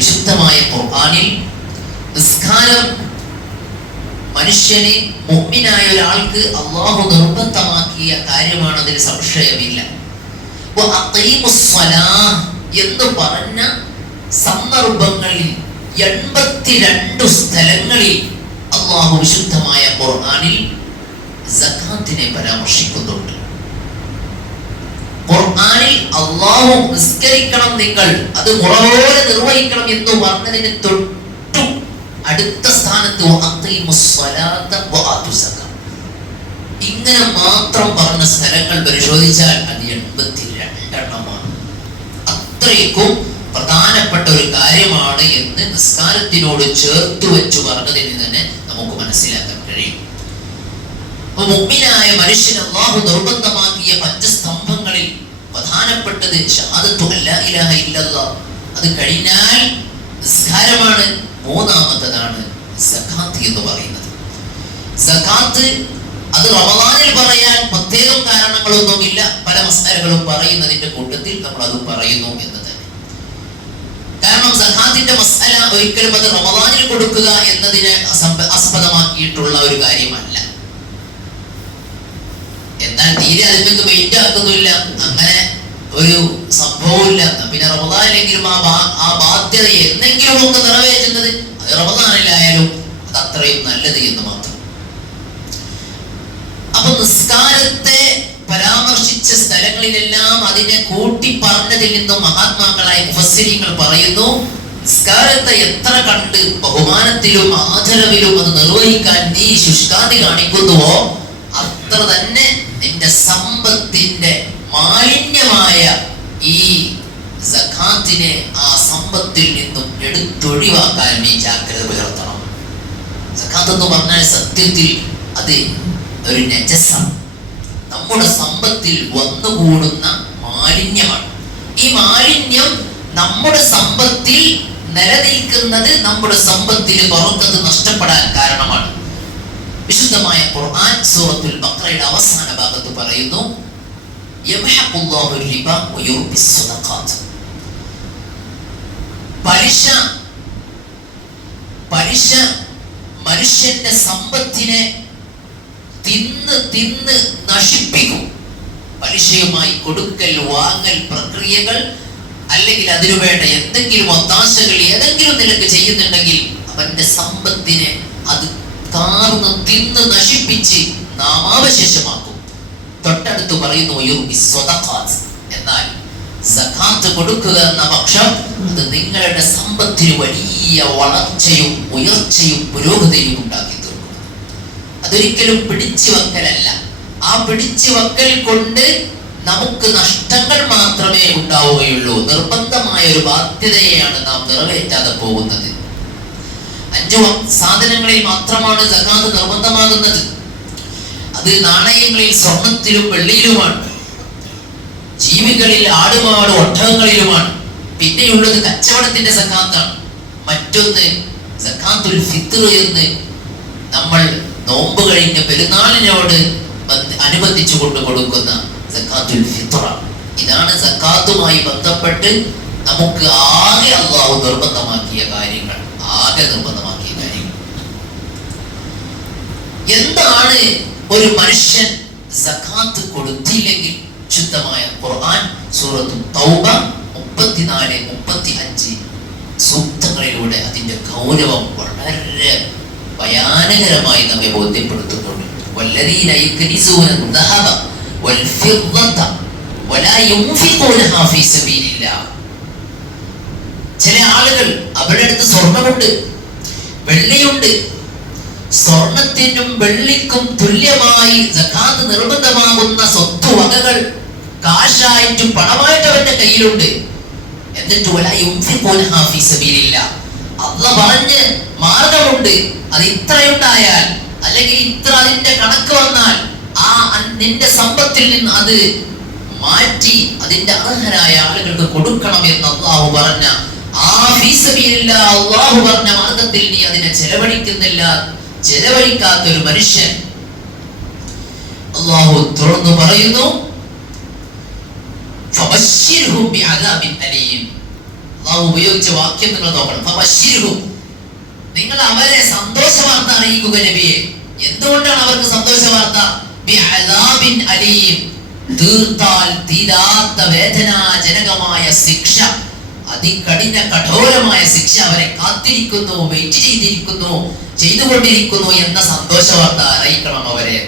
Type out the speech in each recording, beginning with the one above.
വിശുദ്ധമായ ഖുർആനിൽ നിസ്കാരം മനുഷ്യന് മുഅ്മിനായ ഒരാൾക്ക് അല്ലാഹു നിർബന്ധമാക്കിയ കാര്യമാണ്, അതിന് സംശയമില്ല. എന്ന് പറഞ്ഞ സന്ദർഭങ്ങളിൽ 82 സ്ഥലങ്ങളിൽ അല്ലാഹു വിശുദ്ധമായ ഖുർആനിൽ സകാത്തിനെ പരാമർശിക്കുന്നുണ്ട്. ഖുർആനിൽ അല്ലാഹു നിസ്കരിക്കണം, നിങ്ങൾ അത് മുറപോലെ നിർവഹിക്കണം എന്ന് പറഞ്ഞതിന് തൊട്ടു അടുത്ത സ്ഥാനത്ത് ഇങ്ങനെ മാത്രം പറഞ്ഞ സ്ഥലങ്ങൾ പരിശോധിച്ചാൽ അത് 82 എണ്ണമാണ്. അത്രയ്ക്കും പ്രധാനപ്പെട്ട ഒരു കാര്യമാണ് എന്ന് നിസ്കാരത്തിനോട് ചേർത്ത് വെച്ച് പറഞ്ഞതിൽ നിന്ന് തന്നെ നമുക്ക് മനസ്സിലാക്കാൻ കഴിയും. മുഅ്മിനായ മനുഷ്യന് അല്ലാഹു നിർബന്ധമാക്കിയ പഞ്ചസ്തംഭങ്ങളിൽ പ്രധാനപ്പെട്ടത് ഷഹാദത്തു അല്ലാ ഇലാഹ ഇല്ലല്ലാഹ്, അത് കഴിഞ്ഞാൽ നിസ്കാരമാണ്. മൂന്നാമത്തേതാണ് സകാത്ത് എന്ന് പറയുന്നത്. സകാത്ത് അത് റമദാനിൽ പറയാൻ പ്രത്യേകം കാരണങ്ങളൊന്നുമില്ല, പല മസ്അലകളും പറയുന്നതിന്റെ കൂട്ടത്തിൽ നമ്മൾ അത് പറയുന്നു എന്ന് തന്നെ. കാരണം സകാത്തിന്റെ മസ്അല ഒരിക്കലും അത് റമദാനിൽ കൊടുക്കുക എന്നതിനെ ആസ്പദമാക്കിയിട്ടുള്ള ഒരു കാര്യമല്ല. എന്നാൽ തീരെ അതിലേക്ക് വെയിറ്റ് ആക്കുന്നില്ല, അങ്ങനെ ഒരു സംഭവമില്ല. പിന്നെ റമദാനിലെങ്കിലും ആ ബാധ്യത എന്തെങ്കിലും ഒക്കെ നിറവേറ്റുന്നത് റമദാനിലായാലും അത് അത്രയും നല്ലത് എന്ന് മാത്രം. അപ്പൊ നിസ്കാരത്തെ പരാമർശിച്ച സ്ഥലങ്ങളിലെല്ലാം അതിനെ കൂട്ടി പറഞ്ഞതിൽ നിന്നും മഹാത്മാക്കളായ മുഫസ്സിരീങ്ങൾ പറയുന്നു, നിസ്കാരത്തെ എത്ര കണ്ട് ബഹുമാനത്തിലും ആദരവിലും അത് നിർവഹിക്കാൻ നീ ശുഷ്കാന്തി കാണിക്കുന്നുവോ അത്ര തന്നെ നിന്റെ സമ്പത്തിന്റെ മാലിന്യമായ ഈ സകാത്തിനെ ആ സമ്പത്തിൽ നിന്നും എടുത്തൊഴിവാക്കാൻ നീ ജാഗ്രത പുലർത്തണം. സകാത്ത് എന്ന് പറഞ്ഞാൽ സത്യത്തിൽ അത് ഒരു നജസാണ്, നമ്മുടെ സമ്പത്തിൽ വന്നുകൂടുന്ന മാലിന്യമാണ്. ഈ മാലിന്യം നമ്മുടെ സമ്പത്തിൽ നിലനിൽക്കുന്നത് നമ്മുടെ സമ്പത്തിൽ ബറക്കത്ത് നഷ്ടപ്പെടാൻ കാരണമാണ്. വിശുദ്ധമായ ഖുർആൻ സൂറത്തുൽ ബഖറയുടെ അവസാന ഭാഗത്ത് പറയുന്നു, യംഹഖുല്ലാഹു റിബ വയുർബിസ് സദഖാത്ത്. പലിശ മനുഷ്യന്റെ സമ്പത്തിനെ തിന്ന് നശിപ്പിക്കും. പലിശയുമായി കൊടുക്കൽ വാങ്ങൽ പ്രക്രിയകൾ അല്ലെങ്കിൽ അതിനുവേണ്ട എന്തെങ്കിലും ഒത്താശകൾ ഏതെങ്കിലും നിലക്ക് ചെയ്യുന്നുണ്ടെങ്കിൽ അവന്റെ സമ്പത്തിനെ അത് കാർന്ന് തിന്ന് നശിപ്പിച്ച് നാമാവശേഷമാക്കും. തൊട്ടടുത്ത് പറയുന്നു എന്നാൽ സകാത്ത് കൊടുക്കുക എന്ന പക്ഷം അത് നിങ്ങളുടെ സമ്പത്തിന് വലിയ വളർച്ചയും ഉയർച്ചയും പുരോഗതിയും ഉണ്ടാക്കി തീർക്കും. അതൊരിക്കലും പിടിച്ചു വെക്കലല്ല. ആ പിടിച്ചു വെക്കൽ കൊണ്ട് നമുക്ക് നഷ്ടങ്ങൾ മാത്രമേ ഉണ്ടാവുകയുള്ളൂ. നിർബന്ധമായ ഒരു ബാധ്യതയെയാണ് നാം നിറവേറ്റാതെ പോകുന്നത്. 5 സാധനങ്ങളിൽ മാത്രമാണ് സകാത്ത് നിർബന്ധമാകുന്നത്. അത് നാണയങ്ങളിൽ സ്വർണത്തിലും വെള്ളിയിലുമാണ്, ജീവികളിൽ ആടുമാട് ഒട്ടകങ്ങളിലുമാണ്. പിന്നെയുള്ളത് കച്ചവടത്തിന്റെ സകാത്താണ്. മറ്റൊന്ന് സകാത്തുൽ ഫിത്ർ എന്ന് നമ്മൾ നോമ്പ് കഴിഞ്ഞ പെരുന്നാളിനോട് അനുബന്ധിച്ചു കൊണ്ട് കൊടുക്കുന്ന സകാത്തുൽ ഫിത്ർ. ഇതാണ് സകാത്തുമായി ബന്ധപ്പെട്ട് നമുക്ക് ആകെ അല്ലാഹു നിർബന്ധമാക്കിയ കാര്യങ്ങൾ. എന്താണ് ഒരു മനുഷ്യൻ സകാത്ത് കൊടുത്തില്ലെങ്കിൽ? ശുദ്ധമായ ഖുർആൻ സൂറത്തു തൗബ 34-35 സൂക്തങ്ങളിലൂടെ അതിന്റെ ഗൗരവം വളരെ ഭയാനകരമായി നമ്മെ ബോധ്യപ്പെടുത്തുന്നുണ്ട്. വല്ലദീന യക്നിസൂന ദഹബ വൽ ഫിദ്ദത വലാ യുൻഫിഖൂനഹാ ഫീ സബീലില്ലാഹ്. ചില ആളുകൾ അവരുടെ അടുത്ത് സ്വർണമുണ്ട്, വെള്ളിയുണ്ട്, സ്വർണത്തിനും വെള്ളിക്കും തുല്യമായി സകാത്ത് നിർബന്ധമാകുന്ന സ്വത്തുവകകൾ കാശായിട്ടും പണമായിട്ട് അവന്റെ കയ്യിലുണ്ട്. എന്നിട്ട് അല്ലാഹു പറഞ്ഞ് മാർഗമുണ്ട്, അത് ഇത്രയുണ്ടായാൽ അല്ലെങ്കിൽ ഇത്ര അതിന്റെ കണക്ക് വന്നാൽ ആ നിന്റെ സമ്പത്തിൽ നിന്ന് അത് മാറ്റി അതിന്റെ അർഹരായ ആളുകൾക്ക് കൊടുക്കണം എന്ന് അല്ലാഹു പറഞ്ഞ ആ ഫീ സബീലില്ലാഹ് അല്ലാഹു പറഞ്ഞ മാർഗത്തിൽ നീ അതിനെ ചെലവഴിക്കാത്തൊരു മനുഷ്യൻ, അല്ലാഹു തുറന്നു പറയുന്നു, അള്ളാഹു ഉപയോഗിച്ച വാക്യം നിങ്ങൾ നോക്കണം. ഫബശ്ശിർഹും, നിങ്ങൾ അവരെ സന്തോഷ വാർത്ത അറിയിക്കുക നബിയെ. എന്തുകൊണ്ടാണ് അവർക്ക് സന്തോഷ വാർത്ത? ബിഅദാബിൻ അലീം, തീർത്താൽ തീരാത്ത വേദനാജനകമായ ശിക്ഷ, അതികഠിന കഠോരമായ ശിക്ഷ അവരെ കാത്തിരിക്കുന്നു, വെയിറ്റ് ചെയ്തുകൊണ്ടിരിക്കുന്നു എന്ന സന്തോഷ വാർത്ത അറിയിക്കണം അവരെ.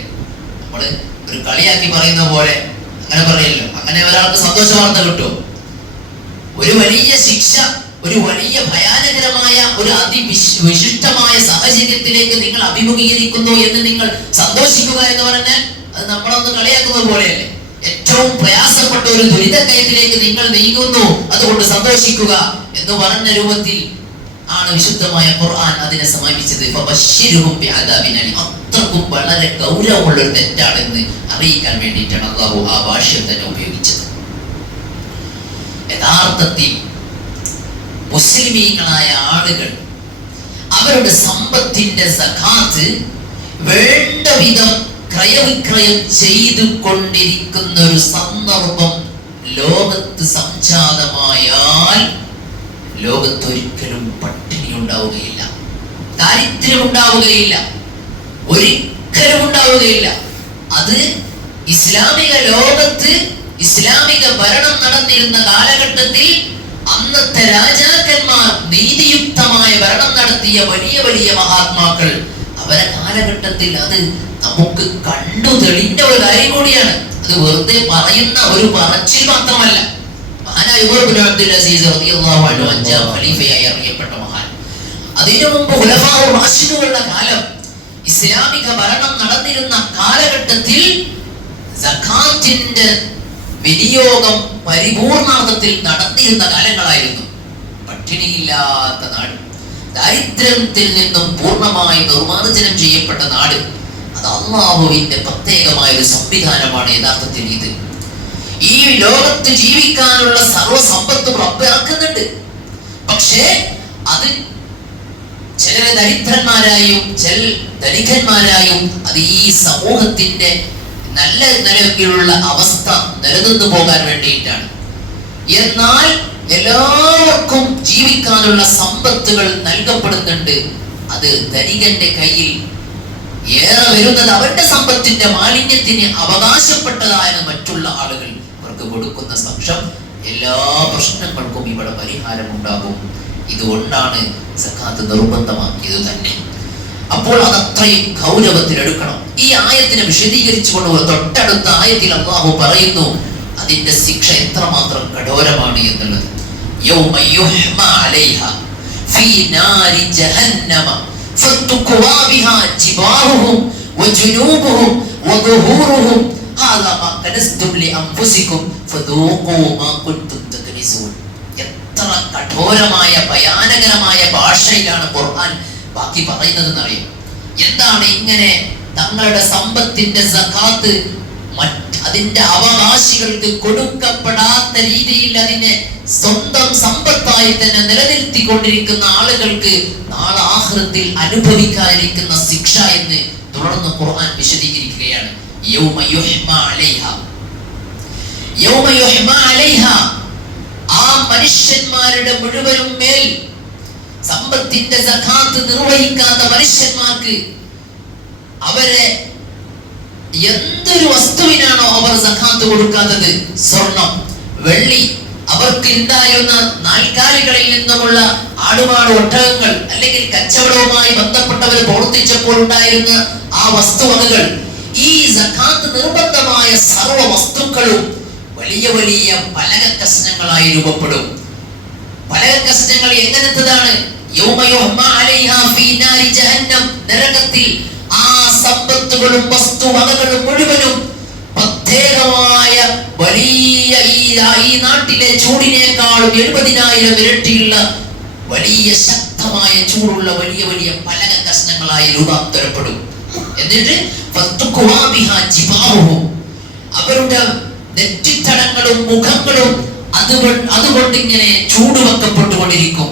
നമ്മള് ഒരു കളിയാക്കി പറയുന്ന പോലെ അങ്ങനെ പറയല്ലോ. അങ്ങനെ ഒരാൾക്ക് സന്തോഷ വാർത്ത കിട്ടും. ഒരു വലിയ ശിക്ഷ, ഒരു വലിയ ഭയാനകരമായ ഒരു അതിവിശിഷ്ടമായ സാഹചര്യത്തിലേക്ക് നിങ്ങൾ അഭിമുഖീകരിക്കുന്നു എന്ന് നിങ്ങൾ സന്തോഷിക്കുക എന്ന് പറഞ്ഞാൽ അത് നമ്മളൊന്ന് കളിയാക്കുന്നത് പോലെയല്ലേ. ഏറ്റവും പ്രയാസപ്പെട്ട ഒരു ദുരിതക്കയത്തിലേക്ക് നിങ്ങൾ നീങ്ങുന്നു, അതുകൊണ്ട് സന്തോഷിക്കുക എന്ന് പറഞ്ഞ രൂപത്തിൽ ആണ് വിശുദ്ധമായ ഖുർആൻ അതിനെ സമീപിച്ചത്. ഫബശ്ശിർഹും ബിഅദാബിൻ അലീം. അത്രക്കും വളരെ ഗൗരവമുള്ള ഒരു തെറ്റാണെന്ന് അറിയിക്കാൻ വേണ്ടിയിട്ടാണ് അല്ലാഹു ആ ഭാഷ്യം തന്നെ ഉപയോഗിച്ചത്. യഥാർത്ഥത്തിൽ മുസ്ലിമീങ്ങളായ ആളുകൾ അവരുടെ സമ്പത്തിന്റെ സകാത്ത് വേണ്ട വിധം ക്രയവിക്രയം ചെയ്തു കൊണ്ടിരിക്കുന്ന ഒരു സന്ദർഭം ലോകത്ത് സംജാതമായാൽ ലോകത്ത് ഒരിക്കലും പട്ടിണി ഉണ്ടാവുകയില്ല, ദാരിദ്ര്യം ഉണ്ടാവുകയില്ല, ഒരിക്കലും ഉണ്ടാവുകയില്ല. അത് ഇസ്ലാമിക ലോകത്ത് ഇസ്ലാമിക ഭരണം നടന്നിരുന്ന കാലഘട്ടത്തിൽ അന്നത്തെ രാജാക്കന്മാർ നീതിയുക്തമായ ഭരണം നടത്തിയ വലിയ വലിയ മഹാത്മാക്കൾ അവരെ കാലഘട്ടത്തിൽ അത് നമുക്ക് കണ്ടു തെളിഞ്ഞ ഒരു കാര്യം കൂടിയാണ്. അത് വെറുതെ പറയുന്ന ഒരു പറച്ചിൽ മാത്രമല്ല. മഹാനായ ഉമർ ഇബ്നു അബ്ദുൽ അസീസ് റളിയല്ലാഹു അൻഹു അഞ്ചാം ഖലീഫയായി അറിയപ്പെട്ട മഹാൻ. അതിനു മുമ്പ് ഖുലഫാഉർ റാഷിദുകളുടെ കാലം, ഇസ്ലാമിക ഭരണം നടന്നിരുന്ന കാലഘട്ടത്തിൽ സകാത്തിന്റെ വിനിയോഗം പരിപൂർണാർത്ഥത്തിൽ നടന്നിരുന്ന കാലങ്ങളായിരുന്നു. പട്ടിണിയില്ലാത്ത നാട്, ദാരിദ്ര്യത്തിൽ നിന്നും പൂർണ്ണമായി നിർമ്മാർജ്ജനം ചെയ്യപ്പെട്ട നാട്. അത് അല്ലാഹുവിന്റെ പ്രത്യേകമായ ഒരു സംവിധാനമാണ് യഥാർത്ഥത്തിൽ ഇത്. ഈ ലോകത്ത് ജീവിക്കാനുള്ള സർവ്വസമ്പത്തും റബ്ബ് ഇറക്കുന്നുണ്ട്. പക്ഷേ അത് ചിലരെ ദരിദ്രന്മാരായും ചില ധനികന്മാരായും അത് ഈ സമൂഹത്തിന്റെ നല്ല നിലയിലുള്ള അവസ്ഥ നിലനിന്നു പോകാൻ വേണ്ടിയിട്ടാണ്. എന്നാൽ എല്ലാവർക്കും ജീവിക്കാനുള്ള സമ്പത്തുകൾ നൽകപ്പെടുന്നുണ്ട്. അത് ധനികന്റെ കയ്യിൽ ഏറെ വരുന്നത് അവന്റെ സമ്പത്തിന്റെ മാലിന്യത്തിന് അവകാശപ്പെട്ടതായ മറ്റുള്ള ആളുകൾ അവർക്ക് കൊടുക്കുന്ന പക്ഷം എല്ലാ പ്രശ്നങ്ങൾക്കും ഇവിടെ പരിഹാരം ഉണ്ടാകും. ഇതുകൊണ്ടാണ് സക്കാത്ത് നിർബന്ധമാക്കിയത് തന്നെ. അപ്പോൾ അത് അത്രയും ഗൗരവത്തിലെടുക്കണം. ഈ ആയത്തിനെ വിശദീകരിച്ചുകൊണ്ട് തൊട്ടടുത്ത ആയത്തിൽ അല്ലാഹു പറയുന്നു അതിന്റെ ശിക്ഷ എത്രമാത്രം കഠോരമാണ് എന്നുള്ളത്. യൗമ യുഹ്മാ അലൈഹാ ഫീ നാരി ജഹന്നമ ഫതുഖ്വാ ബിഹാ ജിബാഹുഹും വജുനൂബുഹും വദുഹൂറുഹും ഹാദാ മാ കനസ്തും ലിഅൻഫുസികും ഫദൂഖൂ മാ കുൻതും തക്നിസൂൻ. എത്ര കഠോരമായ ഭയാനകരമായ ഭാഷയിലാണ് ഖുർആൻ ബാക്കി പറയുന്നതെന്നറിയാം. എന്താണ് ഇങ്ങനെ തങ്ങളുടെ സമ്പത്തിന്റെ സകാത്ത് അതിന്റെ അവകാശികൾക്ക് കൊടുക്കപ്പെടാത്ത രീതിയിൽ അതിനെ സ്വന്തം സമ്പത്തായി തന്നെ നിലനിർത്തിക്കൊണ്ടിരിക്കുന്ന ആളുകൾക്ക് നാളെ ആഖിറത്തിൽ അനുഭവിക്കാതിരിക്കുന്ന ശിക്ഷ എന്ന് തുടർന്ന് ഖുർആൻ വിശദീകരിക്കുകയാണ്. യൗമ യുഹ്മാ അലൈഹാ, യൗമ യുഹ്മാ അലൈഹാ, ആ മനുഷ്യന്മാരുടെ മുഴുവനും മേൽ സമ്പത്തിന്റെ സകാത്ത് നിർവഹിക്കാത്ത മനുഷ്യന്മാർക്ക് അവരെ എന്തൊരു വസ്തുവിനാണോ അവർ സകാത്ത് കൊടുക്കാത്തത്, സ്വർണം, വെള്ളി, അവർക്ക് ഉണ്ടായിരുന്ന നാൽക്കാലികളിൽ നിന്നുമുള്ള ആടുമാട് ഒട്ടകങ്ങൾ, അല്ലെങ്കിൽ കച്ചവടവുമായി ബന്ധപ്പെട്ടവർ പ്രവർത്തിച്ചപ്പോൾ ഉണ്ടായിരുന്ന ആ വസ്തുവകകൾ, ഈ സകാത്ത് നിർബന്ധമായ സർവ്വ വസ്തുക്കളും വലിയ വലിയ പലക കഷ്ണങ്ങളായി രൂപപ്പെടും. പലക കഷ്ണങ്ങൾ എങ്ങനത്തതാണ്? യൗമ യുഹ്മാ അലൈഹാ ഫീ നാരി ജഹന്നം, നരകത്തിൽ ആ സമ്പത്തുകളും വസ്തുവകകളും മുഴുവനും പ്രത്യേകമായ വലിയ ഈ നാട്ടിലെ ചൂടിനേക്കാളും 70,000 ഇരട്ടിയുള്ള വലിയ ശക്തമായ ചൂടുള്ള വലിയ വലിയ പലക കഷ്ണങ്ങളായി രൂപാന്തരപ്പെടും. എന്നിട്ട് ഫതുഖ്വാ ബിഹാ ജിബാഹുഹും, അവരുടെ നെറ്റിത്തടങ്ങളും മുഖങ്ങളും അതുകൊണ്ട് ഇങ്ങനെ ചൂടുവെക്കപ്പെട്ടുകൊണ്ടിരിക്കും.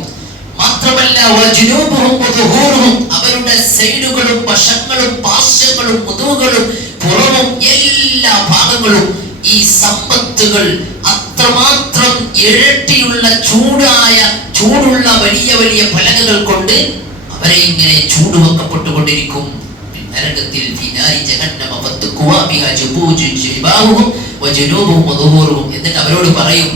മാത്രമല്ല വജുനൂബുഹും വദുഹൂറുഹും, അവരുടെ സൈഡുകളും വശങ്ങളും പാർശ്വങ്ങളും മുതുകുകളും പുറവും എല്ലാ ഭാഗങ്ങളും ഈ സമ്പത്തുകൾ അത്രമാത്രം ഇരട്ടിയുള്ള ചൂടുള്ള വലിയ വലിയ പലകകൾ കൊണ്ട് അവരെ ഇങ്ങനെ ചൂടുവെക്കപ്പെട്ടുകൊണ്ടിരിക്കും. നരകത്തിൽ എന്നിട്ട് അവരോട് പറയും,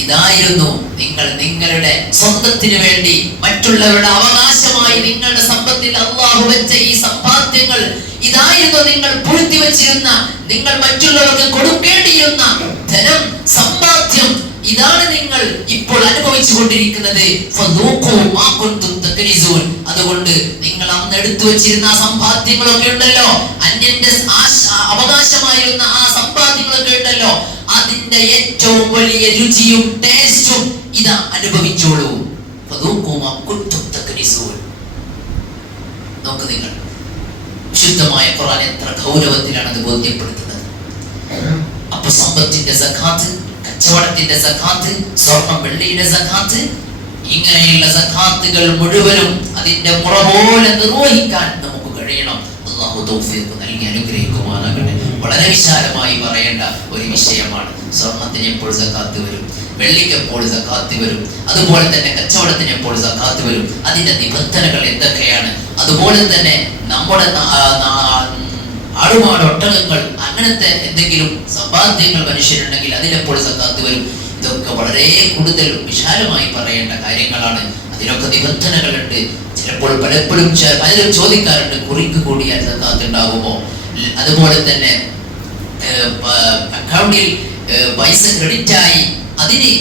ഇതായിരുന്നു നിങ്ങൾ നിങ്ങളുടെ സ്വന്തത്തിന് വേണ്ടി മറ്റുള്ളവരുടെ അവകാശമായി നിങ്ങളുടെ സമ്പത്തിൽ അല്ലാഹു വെച്ച ഈ സമ്പാദ്യങ്ങൾ, ഇതായിരുന്നു നിങ്ങൾ പൂഴ്ത്തി വെച്ചിരുന്ന, നിങ്ങൾ മറ്റുള്ളവർക്ക് കൊടുക്കേണ്ടിയിരുന്ന ധനം, സമ്പാദ്യം, ഇതാണ് നിങ്ങൾ ഇപ്പോൾ അനുഭവിച്ചു കൊണ്ടിരിക്കുന്നത്. അതുകൊണ്ട് നിങ്ങൾ അന്ന് എടുത്തു വെച്ചിരുന്ന ആ സമ്പാദ്യങ്ങളൊക്കെ ഉണ്ടല്ലോ, അന്യന്റെ അവകാശമായിരുന്ന ആ സമ്പാദ്യങ്ങളൊക്കെ ഉണ്ടല്ലോ, അതിന്റെ ഏറ്റവും വലിയ രുചിയും ടേസ്റ്റും ഇതാ അനുഭവിച്ചോളൂ. നോക്ക് നിങ്ങൾ, വിശുദ്ധമായ ഖുർആൻ എത്ര ഗൗരവത്തിലാണ് അത് ബോധ്യപ്പെടുത്തുന്നത്. അപ്പൊ സമ്പത്തിന്റെ സക്കാത്ത്, കച്ചവടത്തിന്റെ സക്കാത്ത്, സ്വർണം വെള്ളിയുടെ സക്കാത്ത്, ഇങ്ങനെയുള്ള സക്കാത്തുകൾ മുഴുവനും അതിന്റെ മുറ പോലെ നിർവഹിക്കാൻ നമുക്ക് കഴിയണം. അല്ലാഹു തൗഫീഖ് നൽകി അനുഗ്രഹിക്കുമാറാകട്ടെ. വളരെ വിശാലമായി പറയേണ്ട ഒരു വിഷയമാണ്. സ്വർണത്തിന് എപ്പോൾ സക്കാത്ത് വരും, വെള്ളിക്ക് എപ്പോൾ സക്കാത്ത് വരും, അതുപോലെ തന്നെ കച്ചവടത്തിന് എപ്പോൾ സക്കാത്ത് വരും, അതിന്റെ നിബന്ധനകൾ എന്തൊക്കെയാണ്, അതുപോലെ തന്നെ നമ്മുടെ ആടുമാട് ഒട്ടകങ്ങൾ അങ്ങനത്തെ എന്തെങ്കിലും സമ്പാദ്യങ്ങൾ മനുഷ്യരുണ്ടെങ്കിൽ അതിലെപ്പോൾ സക്കാത്ത് വരും. ഇതൊക്കെ വളരെ കൂടുതൽ വിശാലമായി പറയേണ്ട കാര്യങ്ങളാണ്. അതിനൊക്കെ നിബന്ധനകളുണ്ട്. ചിലപ്പോൾ പലപ്പോഴും പലരും ചോദിക്കാറുണ്ട്, കുറിക്ക് കൂടിയാൽ സക്കാത്ത് ഉണ്ടാകുമോ, അതുപോലെ തന്നെ അക്കൗണ്ടിൽ പൈസ ക്രെഡിറ്റായി അതിന്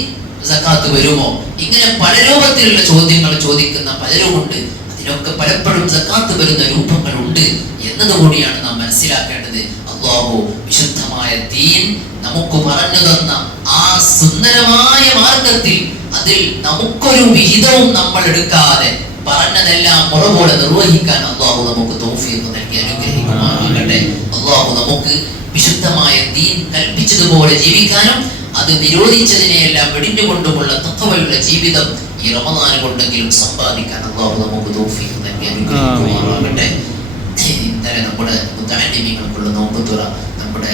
സക്കാത്ത് വരുമോ, ഇങ്ങനെ പല രൂപത്തിലുള്ള ചോദ്യങ്ങൾ ചോദിക്കുന്ന പലരുമുണ്ട്. അതിനൊക്കെ പലപ്പോഴും സക്കാത്ത് വരുന്ന രൂപങ്ങളുണ്ട് എന്നതുകൂടിയാണ് നാം മനസ്സിലാക്കേണ്ടത്. അല്ലാഹു വിശുദ്ധമായ ദീൻ നമുക്ക് പറഞ്ഞു തന്ന ആ സുന്ദരമായ മാർഗത്തിൽ അതിൽ നമുക്കൊരു വിഹിതവും നമ്മൾ എടുക്കാതെ പറഞ്ഞതെല്ലാം മുറപോലെ നിർവഹിക്കാൻ അല്ലാഹു നമുക്ക് തൗഫീഖ് നൽകി അനുഗ്രഹിക്കുമാറാകട്ടെ. അല്ലാഹു നമുക്ക് വിശുദ്ധമായ ദീൻ കൽപ്പിച്ചതുപോലെ ജീവിക്കാനും അത് നിരോധിച്ചതിനെയെല്ലാം വെടിഞ്ഞുകൊണ്ടുമുള്ള തഖ്വയുള്ള ജീവിതം ഈ റമദാൻ കൊണ്ടെങ്കിലും സമ്പാദിക്കാൻ അല്ലാഹു നമുക്ക് തൗഫീഖ് നൽകി അനുഗ്രഹിക്കുമാറാകട്ടെ. ഇന്നലെ നമ്മുടെ മുത്തഅല്ലിമീങ്ങൾക്കുള്ള നോമ്പ് തുറ നമ്മുടെ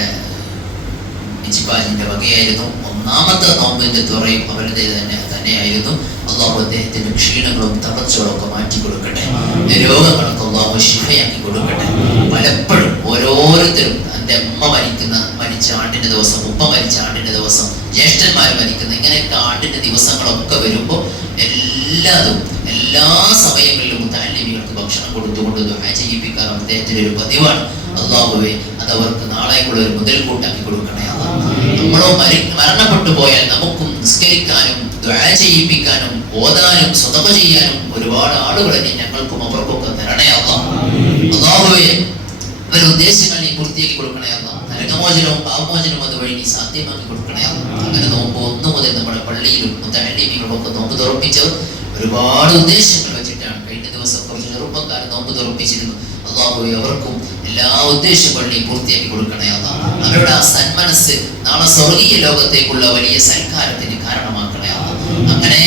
ഇജ്ബാലിന്റെ വകയായിരുന്നു. ഒന്നാമത്തെ നോമ്പിന്റെ തുറയും അവരുടെ തന്നെയായിരുന്നു. അല്ലാഹു അദ്ദേഹത്തിന്റെ ക്ഷീണങ്ങളും തളർച്ചകളും ഒക്കെ മാറ്റി കൊടുക്കട്ടെ. രോഗങ്ങളൊക്കെ അല്ലാഹു ശിഫയാക്കി കൊടുക്കട്ടെ. പലപ്പോഴും ഓരോരുത്തരും എൻ്റെ അമ്മ മരിച്ച ആണ്ടിന്റെ ദിവസം, ഉപ്പ മരിച്ച ആണ്ടിന്റെ ദിവസം, ജ്യേഷ്ഠന്മാർ മരിക്കുന്ന ഇങ്ങനെയൊക്കെ ആണ്ടിന്റെ ദിവസങ്ങളൊക്കെ വരുമ്പോൾ എല്ലാ സമയങ്ങളിലും മുത്തഅല്ലിമീങ്ങൾക്ക് ഭക്ഷണം കൊടുത്തുകൊണ്ട് ദുആ ചെയ്യിപ്പിക്കാറ് അദ്ദേഹത്തിന്റെ ഒരു പതിവാണ്. അല്ലാഹുവേ, അത് അവർക്ക് നാളേക്കുള്ള ഒരു മുതൽക്കൂട്ടാക്കി കൊടുക്കണേ. നമ്മളോ മരണപ്പെട്ടു പോയാൽ നമുക്കും നിസ്കരിക്കാനും ദുആ ചെയ്യിപ്പിക്കാനും ഓതാനും സ്വതഖ ചെയ്യാനും ഒരുപാട് ആളുകളെ ഞങ്ങൾക്കും അവർക്കൊക്കെ തരണേ അല്ലാഹുവേ. അവരുടെ ഉദ്ദേശങ്ങൾ നീ പൂർത്തിയാക്കി കൊടുക്കണേ അല്ലാഹ്. നരകമോചനവും പാപമോചനവും അതുവഴി നീ സാധ്യമാക്കി കൊടുക്കണേ അല്ലാഹ്. അങ്ങനെ നോമ്പ് 1 മുതൽ നമ്മുടെ പള്ളിയിലും മുത്തഅല്ലിമീങ്ങളൊക്കെ നോമ്പ് തുറപ്പിച്ചവർ ഒരുപാട് ഉദ്ദേശങ്ങൾ വെച്ചിട്ടാണ്. കഴിഞ്ഞ ദിവസം കുറച്ച് ചെറുപ്പക്കാർ നോമ്പ് തുറപ്പിച്ചിരുന്നു. അല്ലാഹുവേ, അവർക്കും എല്ലാ ഉദ്ദേശങ്ങളും നീ പൂർത്തിയാക്കി കൊടുക്കണേ അല്ലാഹ്. അവരുടെ ആ സന്മനസ് നാളെ സ്വർഗീയ ലോകത്തേക്കുള്ള വലിയ സൽക്കാരത്തിന് കാരണമാക്കണേ അല്ലാഹ്. അങ്ങനെ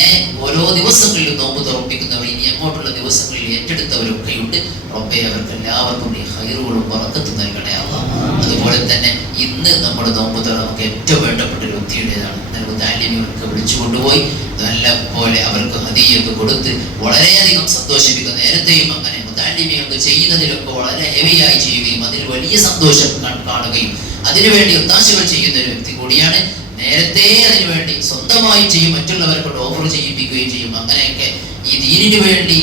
ഓരോ ദിവസങ്ങളിലും നോമ്പ് തുറപ്പിക്കുന്നവർ ഇനി അങ്ങോട്ടുള്ള ദിവസങ്ങളിൽ ഏറ്റെടുത്തവരൊക്കെയുണ്ട്. റബ്ബേ, അവർക്ക് എല്ലാവർക്കും നീ ഖൈറുകളും ബറക്കത്തും നൽകണേ അല്ലാഹ്. അതുപോലെ തന്നെ ഇന്ന് നമ്മുടെ നോമ്പ് തുറ നമുക്ക് ഏറ്റവും വേണ്ടപ്പെട്ട ഒരു വ്യക്തിയുടേതാണ്. മുത്തഅല്ലിമീങ്ങൾക്ക് വിളിച്ചു കൊണ്ടുപോയി നല്ല പോലെ അവർക്ക് ഹദിയയൊക്കെ കൊടുത്ത് വളരെയധികം സന്തോഷിപ്പിക്കും. നേരത്തെയും അങ്ങനെ മുത്തഅല്ലിമീങ്ങൾക്ക് ചെയ്യുന്നതിലൊക്കെ വളരെ ഹെവിയായി ചെയ്യുകയും അതിൽ വലിയ സന്തോഷം കാണുകയും അതിനുവേണ്ടി ഒത്താശകൾ ചെയ്യുന്ന ഒരു വ്യക്തി കൂടിയാണ്. നേരത്തെ അതിനുവേണ്ടി സ്വന്തമായി ചെയ്യും, മറ്റുള്ളവരെ ഓഫർ ചെയ്യിപ്പിക്കുകയും ചെയ്യും. അങ്ങനെയൊക്കെ ഈ ദീനിനു വേണ്ടി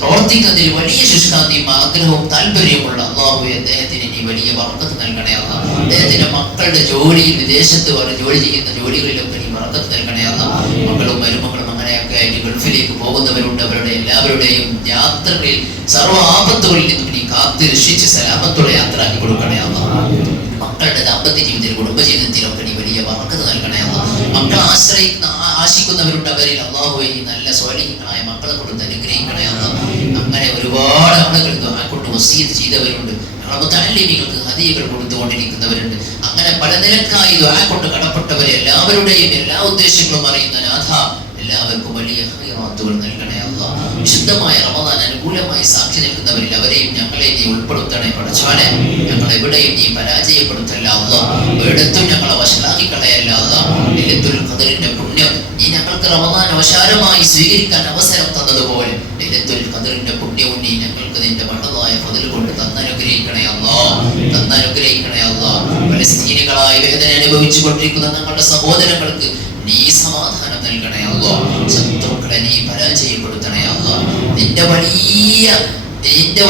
പ്രവർത്തിക്കുന്നതിൽ വലിയ ശുഷ്കാന്തിയും ആഗ്രഹവും താല്പര്യമുള്ള അല്ലാഹുവേ, അദ്ദേഹത്തിന് ഇനി വലിയ ബർക്കത്ത് നൽകണേ അല്ലാഹ്. അദ്ദേഹത്തിന്റെ മക്കളുടെ ജോലിയിൽ വിദേശത്ത് ജോലി ചെയ്യുന്ന ജോലികളിലൊക്കെ നീ ബർക്കത്ത് നൽകണേ അല്ലാഹ്. മക്കളും മരുമക്കളും അങ്ങനെയൊക്കെ ആയിട്ട് ഗൾഫിലേക്ക് പോകുന്നവരുണ്ട്. അവരുടെ എല്ലാവരുടെയും യാത്രകളിൽ സർവ്വ ആപത്തുകളിൽ നിന്നും നീ കാത്ത് രക്ഷിച്ച് സലാമത്തോടെ യാത്രയാക്കി കൊടുക്കണേ അല്ലാഹ്. മക്കളുടെ ദാമ്പത്യ ജീവിതത്തിൽ കുടുംബജീവിതത്തിലൊക്കെ നീ വലിയ ബർക്കത്ത് നൽകണേ അല്ലാഹ്. മക്കളെ ആശിക്കുന്നവരുണ്ട്. അവരിൽ അല്ലാഹുവേ, നല്ല സ്വാലിഹീങ്ങളായ മക്കളെ കൊടുത്ത് അനുഗ്രഹിക്കണേ അല്ലാഹ്. അങ്ങനെ ഒരുപാട് ആളുകൾ ദുആ കൊണ്ട് വസിയത്ത് ചെയ്തവരുണ്ട്. ഞങ്ങളുടെ മുത്തഅല്ലിമീങ്ങൾക്ക് ഹദിയകൾ കൊടുത്തുകൊണ്ടിരിക്കുന്നവരുണ്ട്. അങ്ങനെ പല നിലക്കായി ദുആ കൊണ്ട് കടപ്പെട്ടവരെ എല്ലാവരുടെയും എല്ലാ ഉദ്ദേശങ്ങളും അറിയുന്ന നാഥ, എല്ലാവർക്കും വലിയ ഖൈറാത്തുകൾ നൽകണേ അല്ലാഹ്. വിശുദ്ധമായ റമദാൻ അനുകൂലമായി സാക്ഷി നിൽക്കുന്നവരിൽ അവരെയും ഞങ്ങളെയും നീ ഉൾപ്പെടുത്തണേ പടച്ചോനെ. ഞങ്ങൾ എവിടെയും നീ പരാജയപ്പെടുത്തല്ല അല്ലാഹ്. ഒരിടത്തും ഞങ്ങളെ വഷളാക്കി കളയല്ല അല്ലാഹ്. ലൈലത്തുൽ ഖദറിന്റെ പുണ്യം നീ ഞങ്ങൾക്ക് റമദാൻ അവശാരമായി സ്വീകരിക്കാൻ അവസരം തന്നതുപോലെ ലൈലത്തുൽ ഖദറിന്റെ പുണ്യവും നീ ഞങ്ങൾക്ക് നിന്റെ മഹത്തായ ഫضل കൊണ്ട് തന്നനുഗ്രഹിക്കണേ അല്ലാഹ്. തന്നനുഗ്രഹിക്കണേ അല്ലാഹ്. ഫലസ്തീനികളായി വേദന അനുഭവിച്ചു കൊണ്ടിരിക്കുന്ന ഞങ്ങളുടെ സഹോദരങ്ങൾക്ക് നീ സമാധാനം നൽകണേ അല്ലാഹ്. ശത്രുക്കളെ നീ പരാജയപ്പെടുത്തണേ അല്ലാഹ്. നിന്റെ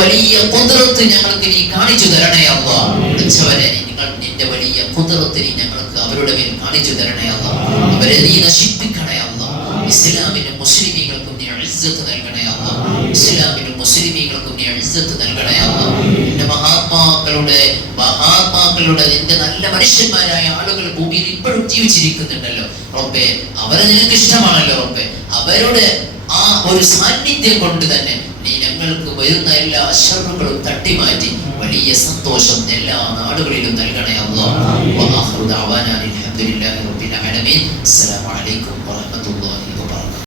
വലിയ ഖുദ്റത്ത് ഞങ്ങൾക്ക് നീ കാണിച്ചു തരണേ അല്ലാഹ്. പഠിച്ചവനെ നിന്റെ വലിയ ഖുദ്റത്ത് നീ ഞങ്ങൾക്ക് അവരുടെ മേൽ കാണിച്ചു തരണേ അല്ലാഹ്. അവരെ നീ നശിപ്പിക്കണേ അല്ലാഹ്. ഇസ്ലാമിനും മുസ്ലിമീങ്ങൾക്കും നീ ഇസ്സത്ത് നൽകണേ അല്ലാഹ്. ഇസ്ലാമിനും മുസ്ലിമീങ്ങൾക്കും നീ ഇസ്സത്ത് നൽകണേ അല്ലാഹ്. നിന്റെ മഹാത്മാക്കളുടെ നിന്റെ നല്ല മനുഷ്യന്മാരായ ആളുകൾ ഭൂമിയിൽ ഇപ്പോഴും ജീവിച്ചിരിക്കുന്നുണ്ടല്ലോ റബ്ബേ. അവരെ നിനക്ക് ഇഷ്ടമാണല്ലോ റബ്ബേ. അവരുടെ ആ ഒരു സാന്നിധ്യം കൊണ്ട് തന്നെ നീ ഞങ്ങൾക്ക് വരുന്ന എല്ലാ ശർറുകളും തട്ടിമാറ്റി വലിയ സന്തോഷം എല്ലാ നാടുകളിലും നൽകണേ അല്ലാഹ്. വആഖിറു ദഅവാനാ അൽഹംദുലില്ലാഹി റബ്ബിൽ ആലമീൻ. അസ്സലാമു അലൈക്കും വറഹ്മത്തുള്ളാഹി